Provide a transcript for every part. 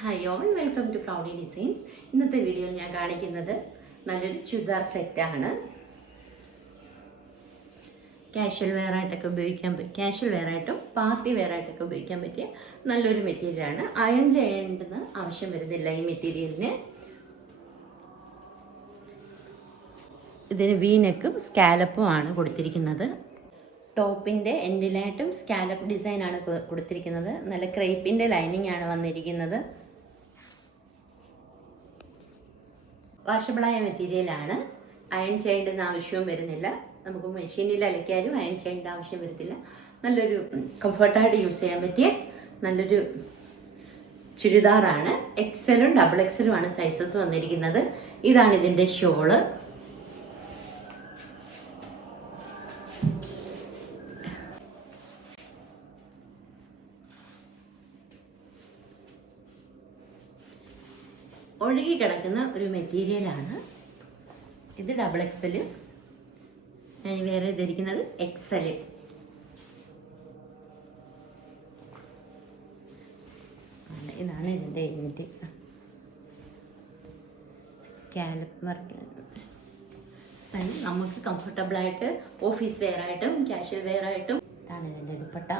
Hi all, welcome to Prowdy Designs. ഇന്നത്തെ വീഡിയോയിൽ ഞാൻ കാണിക്കുന്നത് നല്ലൊരു ചുരിദാർ സെറ്റാണ്. കാഷ്വൽ വെയറായിട്ടൊക്കെ കാഷ്വൽ വെയറായിട്ടും പാർട്ടി വെയറായിട്ടൊക്കെ ഉപയോഗിക്കാൻ പറ്റിയ നല്ലൊരു മെറ്റീരിയലാണ്. അയൺ ചെയ്യേണ്ടെന്ന് ആവശ്യം വരുന്നില്ല ഈ മെറ്റീരിയലിന്. ഇതിന് വീനെക്കും സ്കാലപ്പും ആണ് കൊടുത്തിരിക്കുന്നത്. ടോപ്പിൻ്റെ എൻഡിലായിട്ടും സ്കാലപ്പ് ഡിസൈനാണ് കൊടുത്തിരിക്കുന്നത്. നല്ല ക്രേപ്പിൻ്റെ ലൈനിങ് ആണ് വന്നിരിക്കുന്നത്. വാഷബിളായ മെറ്റീരിയലാണ്. അയൺ ചെയ്യേണ്ടുന്ന ആവശ്യവും വരുന്നില്ല. നമുക്ക് മെഷീനിൽ അലക്കിയാലും അയൺ ചെയ്യേണ്ട ആവശ്യം വരത്തില്ല. നല്ലൊരു കംഫർട്ടായിട്ട് യൂസ് ചെയ്യാൻ പറ്റിയ നല്ലൊരു ചുരിദാറാണ്. എക്സലും ഡബിൾ എക്സലും ആണ് സൈസസ് വന്നിരിക്കുന്നത്. ഇതാണ് ഇതിൻ്റെ ഷോള്. ഒഴുകി കിടക്കുന്ന ഒരു മെറ്റീരിയലാണ് ഇത്. Double XL. ഞാൻ വേറെ ധരിക്കുന്നത് എക്സല്. ഇതാണ് ഇതിൻ്റെ യൂണിറ്റ്. Scallop work. നമുക്ക് കംഫർട്ടബിളായിട്ട് ഓഫീസ് വെയറായിട്ടും കാഷ്വൽ വെയറായിട്ടും ഇതാണ് ഇതിൻ്റെ ദുപ്പട്ട.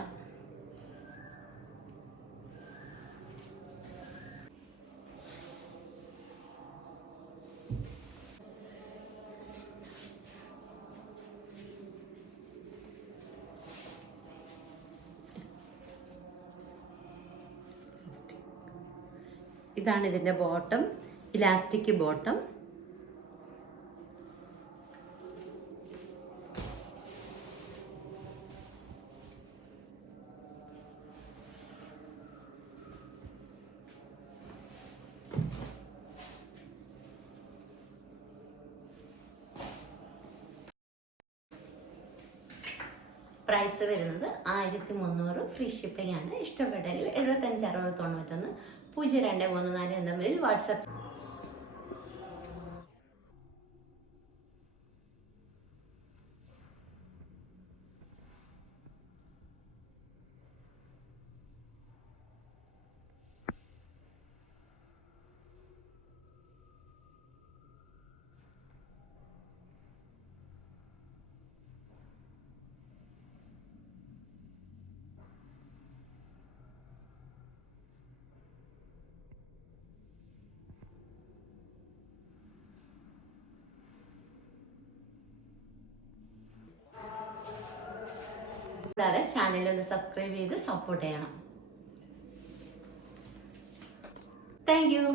ഇതാണ് ഇതിൻ്റെ ബോട്ടം, ഇലാസ്റ്റിക് ബോട്ടം. പ്രൈസ് വരുന്നത് 1300. ഫ്രീ ഷിപ്പിംഗ് ആണ്. ഇഷ്ടപ്പെട്ടെങ്കിൽ 75 60 91 0234 എന്ന നമ്പറിൽ വാട്സാപ്പ്. കൂടാതെ ചാനലൊന്ന് സബ്സ്ക്രൈബ് ചെയ്ത് സപ്പോർട്ട് ചെയ്യണം. Thank you.